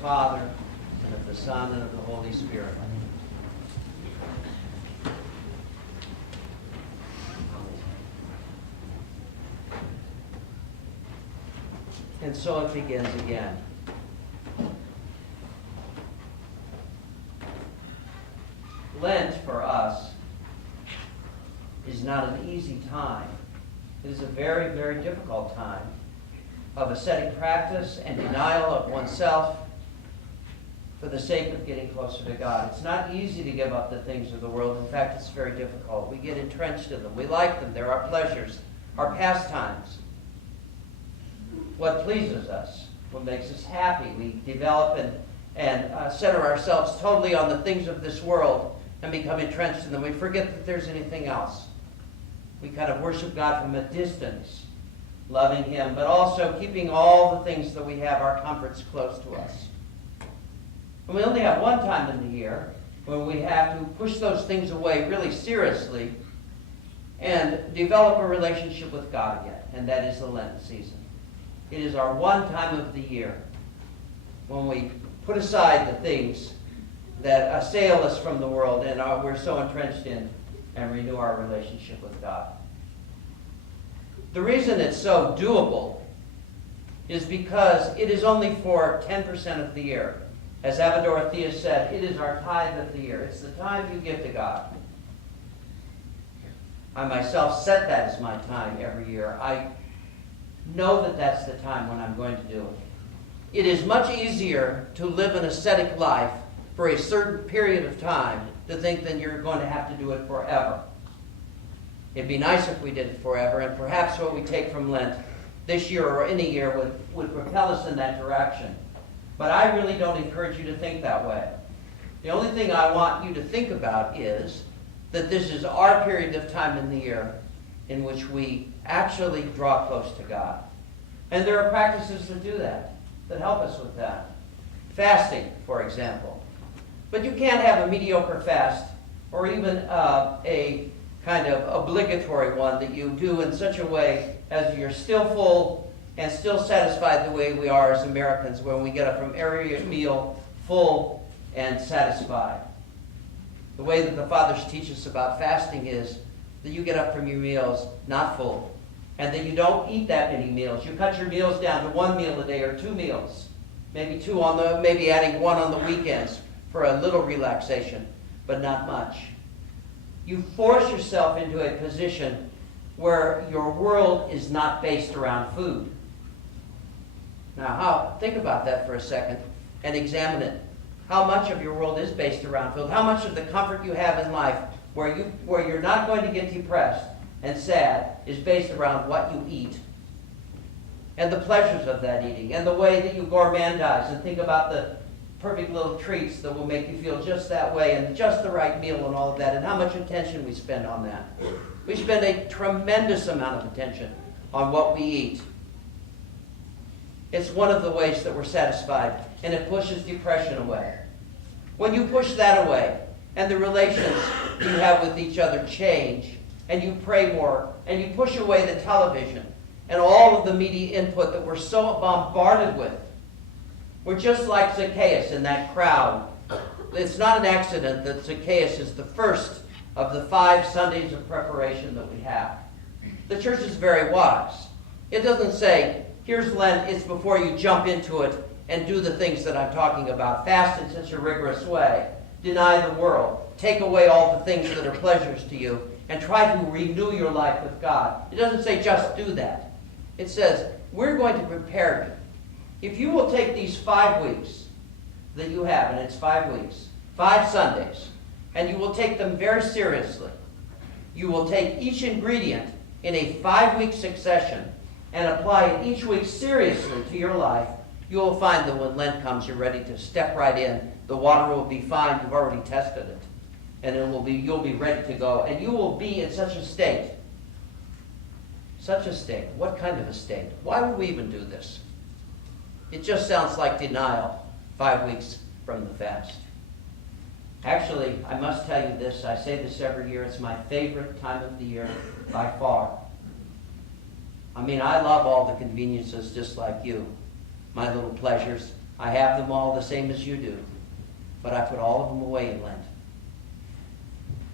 Father, and of the Son, and of the Holy Spirit. And so it begins again. Lent for us is not an easy time. It is a very, very difficult time of ascetic practice and denial of oneself for the sake of getting closer to God. It's not easy to give up the things of the world. In fact, it's very difficult. We get entrenched in them. We like them. They're our pleasures, our pastimes. What pleases us, what makes us happy. We develop and center ourselves totally on the things of this world and become entrenched in them. We forget that there's anything else. We kind of worship God from a distance, loving Him, but also keeping all the things that we have, our comforts, close to us. And we only have one time in the year when we have to push those things away really seriously and develop a relationship with God again, and that is the Lenten season. It is our one time of the year when we put aside the things that assail us from the world and we're so entrenched in, and renew our relationship with God. The reason it's so doable is because it is only for 10% of the year. As Abba Dorothea said, it is our tithe of the year. It's the time you give to God. I myself set that as my time every year. I know that that's the time when I'm going to do it. It is much easier to live an ascetic life for a certain period of time to think that you're going to have to do it forever. It'd be nice if we did it forever, and perhaps what we take from Lent this year or any year would propel us in that direction. But I really don't encourage you to think that way. The only thing I want you to think about is that this is our period of time in the year in which we actually draw close to God. And there are practices that do that help us with that. Fasting, for example. But you can't have a mediocre fast or even a kind of obligatory one that you do in such a way as you're still full and still satisfied the way we are as Americans when we get up from every meal full and satisfied. The way that the Fathers teach us about fasting is that you get up from your meals not full, and that you don't eat that many meals. You cut your meals down to one meal a day or two meals, maybe maybe adding one on the weekends for a little relaxation, but not much. You force yourself into a position where your world is not based around food. Now, think about that for a second and examine it. How much of your world is based around food? How much of the comfort you have in life where you're not going to get depressed and sad is based around what you eat and the pleasures of that eating and the way that you gourmandize and think about the perfect little treats that will make you feel just that way and just the right meal and all of that, and how much attention we spend on that. We spend a tremendous amount of attention on what we eat. It's one of the ways that we're satisfied, and it pushes depression away. When you push that away and the relations you have with each other change, and you pray more, and you push away the television and all of the media input that we're so bombarded with, we're just like Zaccheus in that crowd. It's not an accident that Zaccheus is the first of the 5 Sundays of preparation that we have. The church is very wise. It doesn't say, here's Lent, it's before you jump into it and do the things that I'm talking about. Fast in such a rigorous way. Deny the world. Take away all the things that are pleasures to you and try to renew your life with God. It doesn't say just do that. It says, we're going to prepare you. If you will take these 5 weeks that you have, and it's 5 weeks, 5 Sundays, and you will take them very seriously, you will take each ingredient in a 5-week succession and apply it each week seriously to your life, you will find that when Lent comes, you're ready to step right in. The water will be fine. You've already tested it. And you'll be ready to go. And you will be in such a state. Such a state. What kind of a state? Why would we even do this? It just sounds like denial 5 weeks from the fast. Actually, I must tell you this. I say this every year. It's my favorite time of the year by far. I mean, I love all the conveniences just like you. My little pleasures. I have them all the same as you do, but I put all of them away in Lent.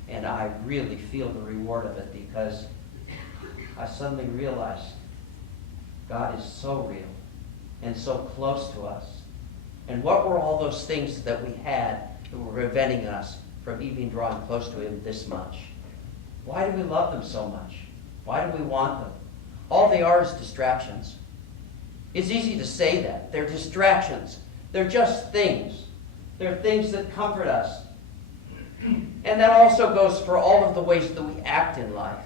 And I really feel the reward of it because I suddenly realize God is so real and so close to us. And what were all those things that we had that were preventing us from even drawing close to Him this much? Why do we love them so much? Why do we want them? All they are is distractions. It's easy to say that. They're distractions. They're just things. They're things that comfort us. And that also goes for all of the ways that we act in life.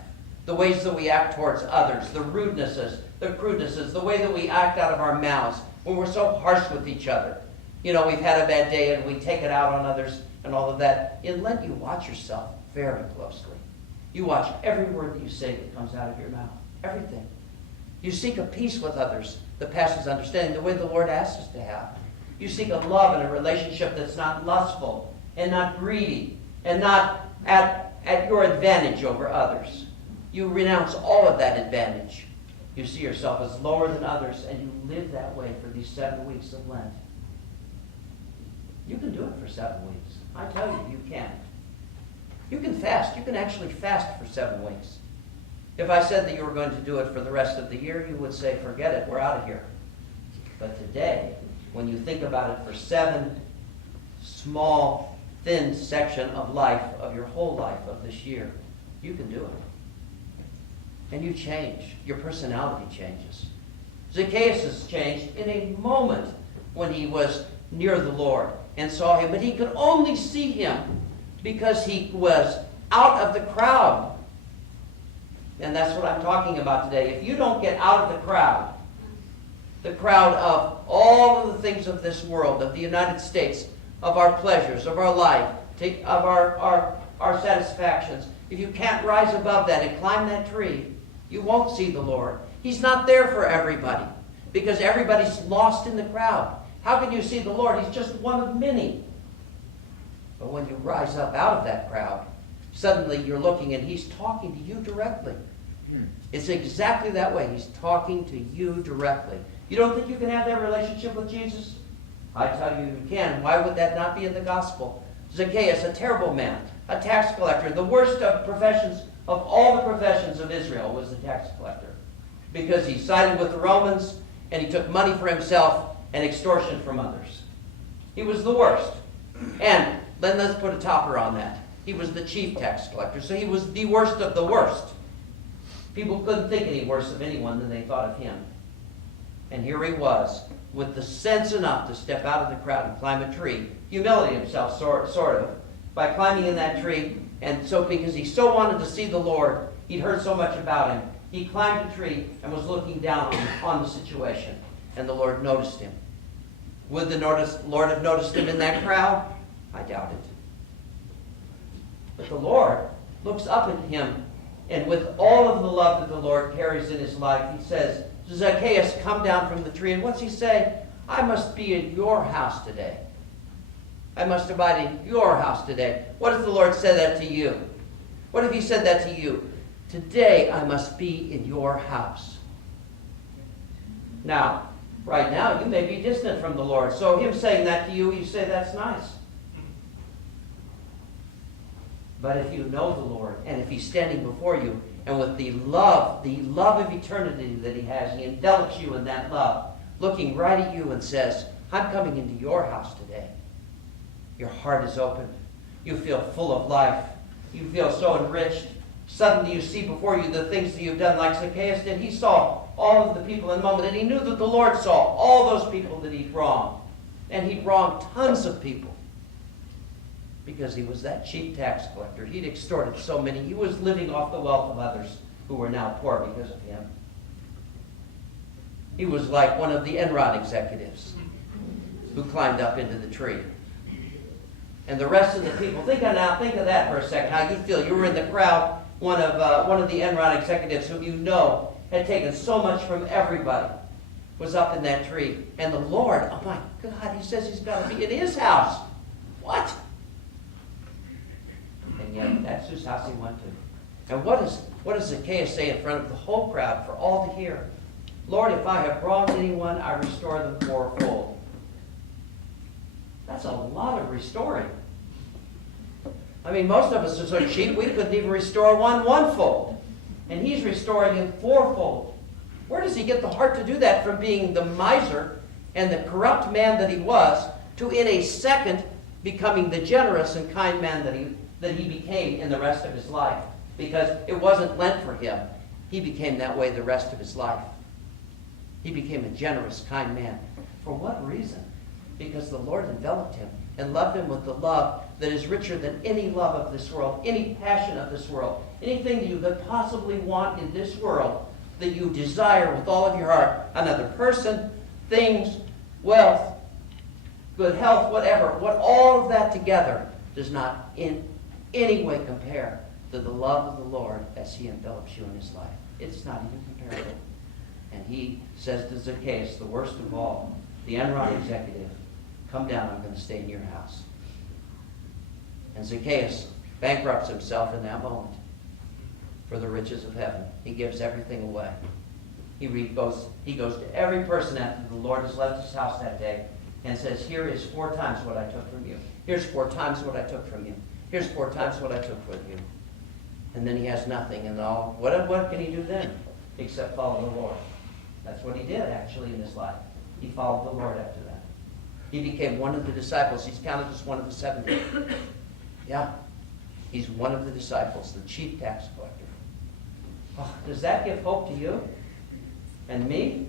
The ways that we act towards others, the rudenesses, the crudenesses, the way that we act out of our mouths when we're so harsh with each other. You know, we've had a bad day and we take it out on others and all of that. In Lent, you watch yourself very closely. You watch every word that you say that comes out of your mouth. Everything. You seek a peace with others that passes understanding, the way the Lord asks us to have. You seek a love and a relationship that's not lustful and not greedy and not at your advantage over others. You renounce all of that advantage. You see yourself as lower than others, and you live that way for these 7 weeks of Lent. You can do it for 7 weeks. I tell you, you can. You can fast. You can actually fast for 7 weeks. If I said that you were going to do it for the rest of the year, you would say, forget it, we're out of here. But today, when you think about it for 7 small, thin section of life, of your whole life of this year, you can do it. And you change. Your personality changes. Zaccheus has changed in a moment when he was near the Lord and saw Him. But he could only see Him because he was out of the crowd. And that's what I'm talking about today. If you don't get out of the crowd of all of the things of this world, of the United States, of our pleasures, of our life, of our satisfactions, if you can't rise above that and climb that tree, you won't see the Lord. He's not there for everybody because everybody's lost in the crowd. How can you see the Lord? He's just one of many. But when you rise up out of that crowd, suddenly you're looking and He's talking to you directly. It's exactly that way. He's talking to you directly. You don't think you can have that relationship with Jesus? I tell you, you can. Why would that not be in the gospel? Zacchaeus, a terrible man, a tax collector, the worst of professions, of all the professions of Israel, was the tax collector. Because he sided with the Romans and he took money for himself and extortion from others. He was the worst. And then let's put a topper on that. He was the chief tax collector, so he was the worst of the worst. People couldn't think any worse of anyone than they thought of him. And here he was, with the sense enough to step out of the crowd and climb a tree. Humility himself, sort of, by climbing in that tree. And so because he so wanted to see the Lord, he'd heard so much about Him, he climbed a tree and was looking down on the situation. And the Lord noticed him. Would the Lord have noticed him in that crowd? I doubt it. But the Lord looks up at him, and with all of the love that the Lord carries in His life, He says, Zacchaeus, come down from the tree. And what's He say? I must be in your house today. I must abide in your house today. What if the Lord said that to you? What if He said that to you? Today I must be in your house. Now, right now, you may be distant from the Lord. So Him saying that to you, you say, that's nice. But if you know the Lord, and if He's standing before you, and with the love of eternity that He has, He envelops you in that love, looking right at you and says, I'm coming into your house today. Your heart is open. You feel full of life. You feel so enriched. Suddenly you see before you the things that you've done, like Zacchaeus did. He saw all of the people in the moment, and he knew that the Lord saw all those people that he'd wronged. And he'd wronged tons of people. Because he was that cheap tax collector. He'd extorted so many. He was living off the wealth of others who were now poor because of him. He was like one of the Enron executives who climbed up into the tree. And the rest of the people, think of that for a second, how you feel. You were in the crowd, one of the Enron executives whom you know had taken so much from everybody, was up in that tree. And the Lord, oh my God, He says He's got to be in His house. What? And yet, that's whose house he went to. And what does Zacchaeus say in front of the whole crowd for all to hear? Lord, if I have wronged anyone, I restore them fourfold. That's a lot of restoring. I mean, most of us are so cheap, we couldn't even restore one-fold. And he's restoring him fourfold. Where does he get the heart to do that from being the miser and the corrupt man that he was to, in a second, becoming the generous and kind man that he became in the rest of his life? Because it wasn't lent for him. He became that way the rest of his life. He became a generous, kind man. For what reason? Because the Lord enveloped him and loved him with the love that is richer than any love of this world, any passion of this world, anything that you could possibly want in this world that you desire with all of your heart. Another person, things, wealth, good health, whatever. What all of that together does not in any way compare to the love of the Lord as he envelops you in his life. It's not even comparable. And he says to Zaccheus, the worst of all, the Enron executive, come down, I'm going to stay in your house. And Zacchaeus bankrupts himself in that moment for the riches of heaven. He gives everything away. He goes to every person after the Lord has left his house that day and says, here is 4 times what I took from you. Here's 4 times what I took from you. Here's 4 times what I took from you. And then he has nothing and all. What can he do then except follow the Lord? That's what he did actually in his life. He followed the Lord after that. He became one of the disciples. He's counted as one of the 70. Yeah. He's one of the disciples, the chief tax collector. Oh, does that give hope to you and me?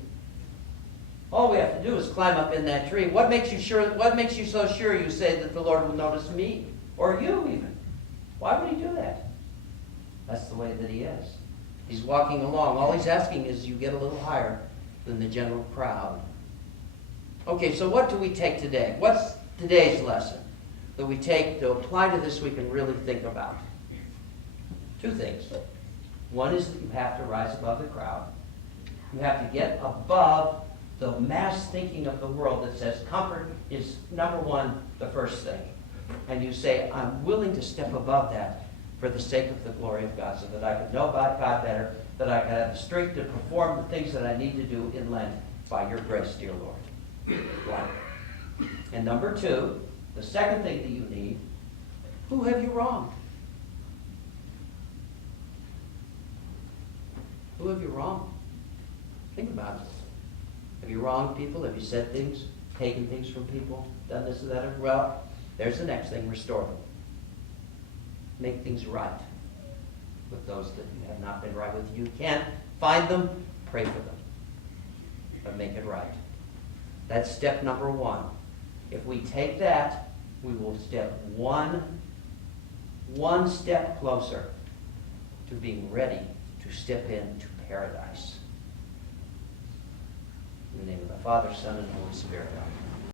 All we have to do is climb up in that tree. What makes you so sure you say that the Lord will notice me? Or you even? Why would he do that? That's the way that he is. He's walking along. All he's asking is you get a little higher than the general crowd. Okay, so what do we take today? What's today's lesson that we take to apply to this we can really think about? 2 things. One is that you have to rise above the crowd. You have to get above the mass thinking of the world that says comfort is, number 1, the first thing. And you say, I'm willing to step above that for the sake of the glory of God, so that I could know about God better, that I could have the strength to perform the things that I need to do in Lent by your grace, dear Lord. 1. And number 2, the second thing that you need, who have you wronged? Who have you wronged? Think about it. Have you wronged people? Have you said things, taken things from people, done this or that? Well, there's the next thing, restore them. Make things right with those that you have not been right with. You can't find them, pray for them. But make it right. That's step number 1. If we take that, we will step one step closer to being ready to step into paradise. In the name of the Father, Son, and Holy Spirit. Amen.